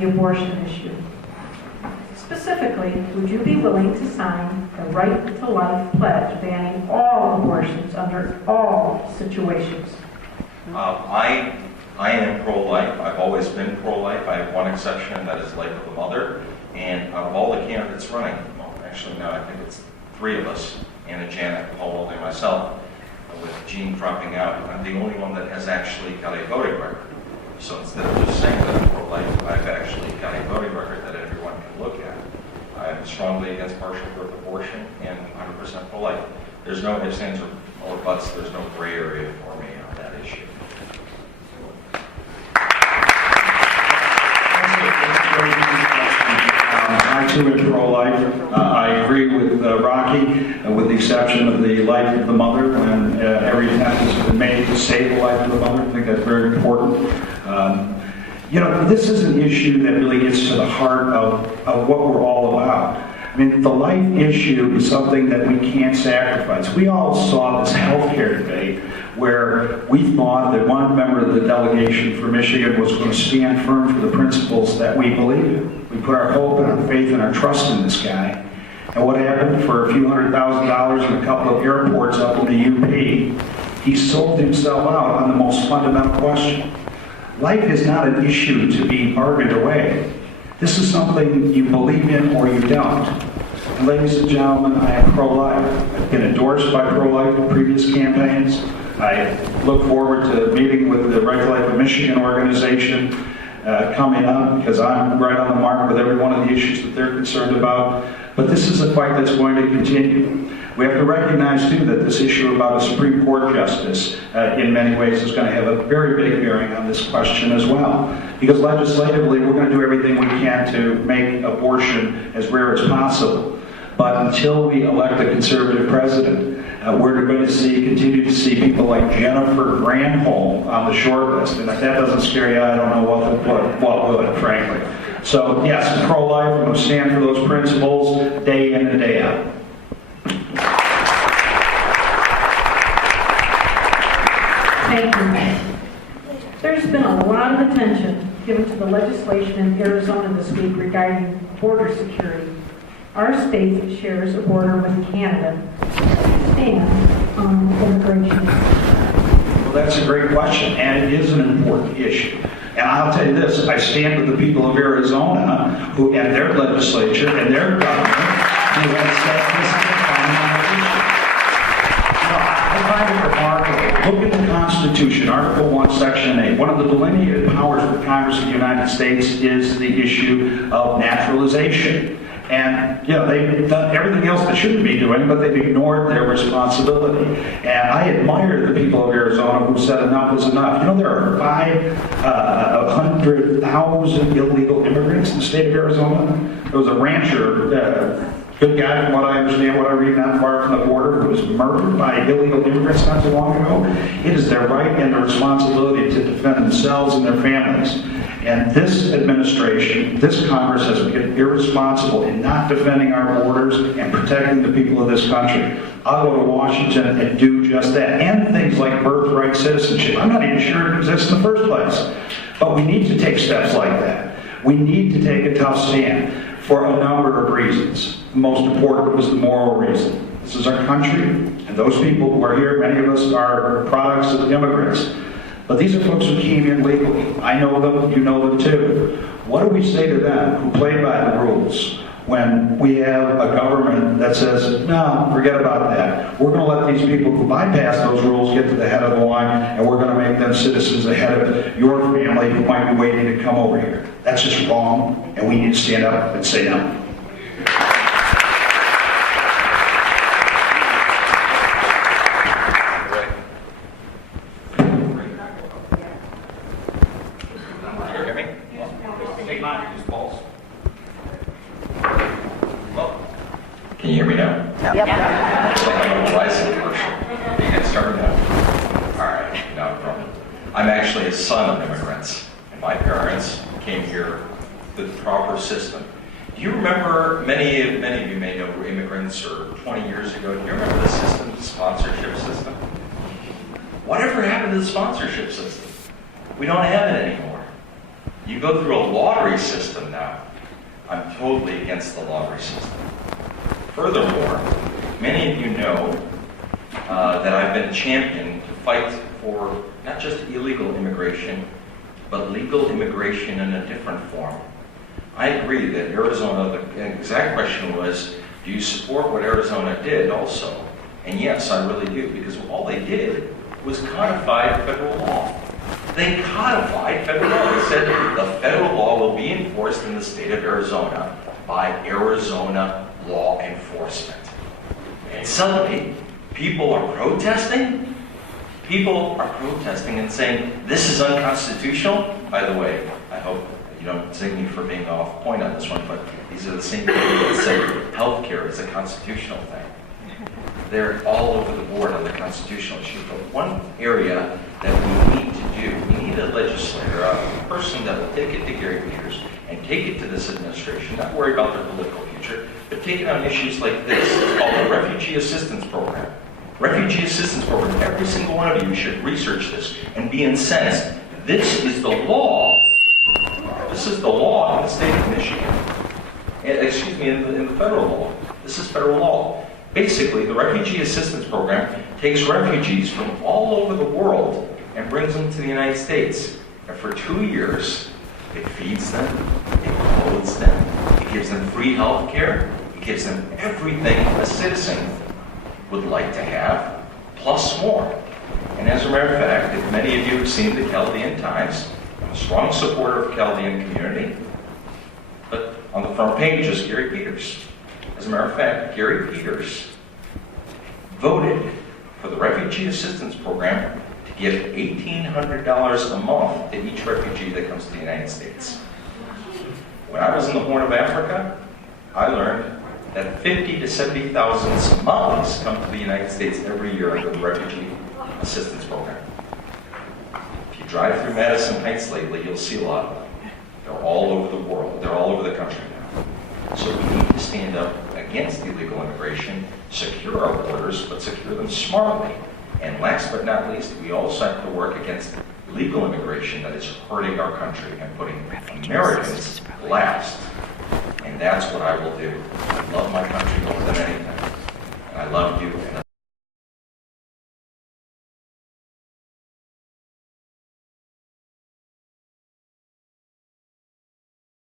the abortion issue. Specifically, would you be willing to sign the Right to Life pledge banning all abortions under all situations? I am pro-life. I've always been pro-life. I have one exception, and that is life of the mother. And out of all the candidates running, well, actually now I think it's 3 of us, Anna, Janet, Paul Walden, and myself, with Jean dropping out, I'm the only one that has actually got a voting record. So instead of just saying that I'm pro-life, I've actually got a voting record that everyone can look at. I'm strongly against partial birth abortion and 100% pro-life. There's no ifs, ands, or buts. There's no gray area for me on that issue. I too am pro-life. I agree with Rocky, with the exception of the life of the mother, when every attempt has been made to save the life of the mother. I think that's very important. This is an issue that really gets to the heart of what we're all about. I mean, the life issue is something that we can't sacrifice. We all saw this healthcare debate where we thought that one member of the delegation for Michigan was going to stand firm for the principles that we believe in. We put our hope and our faith and our trust in this guy. And what happened? For a few $100,000 and a couple of airports up in the UP, he sold himself out on the most fundamental question. Life is not an issue to be bargained away. This is something you believe in or you don't. And ladies and gentlemen, I am pro-life. I've been endorsed by pro-life in previous campaigns. I look forward to meeting with the Right to Life of Michigan organization coming up, because I'm right on the mark with every one of the issues that they're concerned about. But this is a fight that's going to continue. We have to recognize, too, that this issue about a Supreme Court justice, in many ways, is going to have a very big bearing on this question as well. Because legislatively, we're going to do everything we can to make abortion as rare as possible. But until we elect a conservative president, we're going to continue to see people like Jennifer Granholm on the short list. And if that doesn't scare you, I don't know what would, frankly. So, yes, pro-life, we're going to stand for those principles day in and day out. Thank you. There's been a lot of attention given to the legislation in Arizona this week regarding border security. Our state shares a border with Canada. Stand on immigration. Well, that's a great question, and it is an important issue. And I'll tell you this, I stand with the people of Arizona who, and their legislature and their government, who have said this is a fundamental issue. I find it remarkable. Look at the Constitution, Article 1, Section 8. One of the delineated powers of Congress of the United States is the issue of naturalization. And, they've done everything else they shouldn't be doing, but they've ignored their responsibility. And I admire the people of Arizona who said enough is enough. There are 500,000 illegal immigrants in the state of Arizona. There was a rancher, good guy from what I understand, what I read, not far from the border, who was murdered by illegal immigrants not too long ago. It is their right and their responsibility to defend themselves and their families. And this administration, this Congress has been irresponsible in not defending our borders and protecting the people of this country. I'll go to Washington and do just that. And things like birthright citizenship. I'm not even sure it exists in the first place. But we need to take steps like that. We need to take a tough stand for a number of reasons. The most important was the moral reason. This is our country, and those people who are here, many of us are products of immigrants. But these are folks who came in legally. I know them, you know them too. What do we say to them who play by the rules when we have a government that says, no, forget about that. We're going to let these people who bypass those rules get to the head of the line, and we're going to make them citizens ahead of your family who might be waiting to come over here. That's just wrong, and we need to stand up and say no. Can you hear me now? Yep. It's like a Verizon commercial. You get started now? All right, no problem. I'm actually a son of immigrants, and my parents came here with the proper system. Do you remember, many of you may know were immigrants, or 20 years ago, do you remember the system, the sponsorship system? Whatever happened to the sponsorship system? We don't have it anymore. You go through a lottery system now. I'm totally against the lottery system. Furthermore, many of you know that I've been a champion to fight for not just illegal immigration, but legal immigration in a different form. I agree that Arizona, the exact question was, do you support what Arizona did also? And yes, I really do, because all they did was codify federal law. They codified federal law. They said the federal law will be enforced in the state of Arizona by Arizona law enforcement. And suddenly, people are protesting. People are protesting and saying, this is unconstitutional. By the way, I hope you don't zing me for being off point on this one, but these are the same people that say healthcare is a constitutional thing. They're all over the board on the constitutional issue. But one area that we need to do, we need a legislator, a person that will take it to Gary Peters and take it to this administration, not worry about their political future, but take it on issues like this. It's called the Refugee Assistance Program. Refugee Assistance Program, every single one of you should research this and be incensed. This is the law. This is the law in the state of Michigan. Excuse me, in the federal law. This is federal law. Basically, the Refugee Assistance Program takes refugees from all over the world and brings them to the United States. And for 2 years, it feeds them, it clothes them, it gives them free health care, it gives them everything a citizen would like to have, plus more. And as a matter of fact, if many of you have seen the Chaldean Times, I'm a strong supporter of the Chaldean community, but on the front page is Gary Peters. As a matter of fact, Gary Peters voted for the Refugee Assistance Program to give $1,800 a month to each refugee that comes to the United States. When I was in the Horn of Africa, I learned that 50 to 70,000 Somalis come to the United States every year under the Refugee Assistance Program. If you drive through Madison Heights lately, you'll see a lot of them. They're all over the world. They're all over the country now. So we need to stand up against illegal immigration, secure our borders, but secure them smartly. And last but not least, we also have to work against legal immigration that is hurting our country and putting Americans last. And that's what I will do. I love my country more than anything. And I love you. And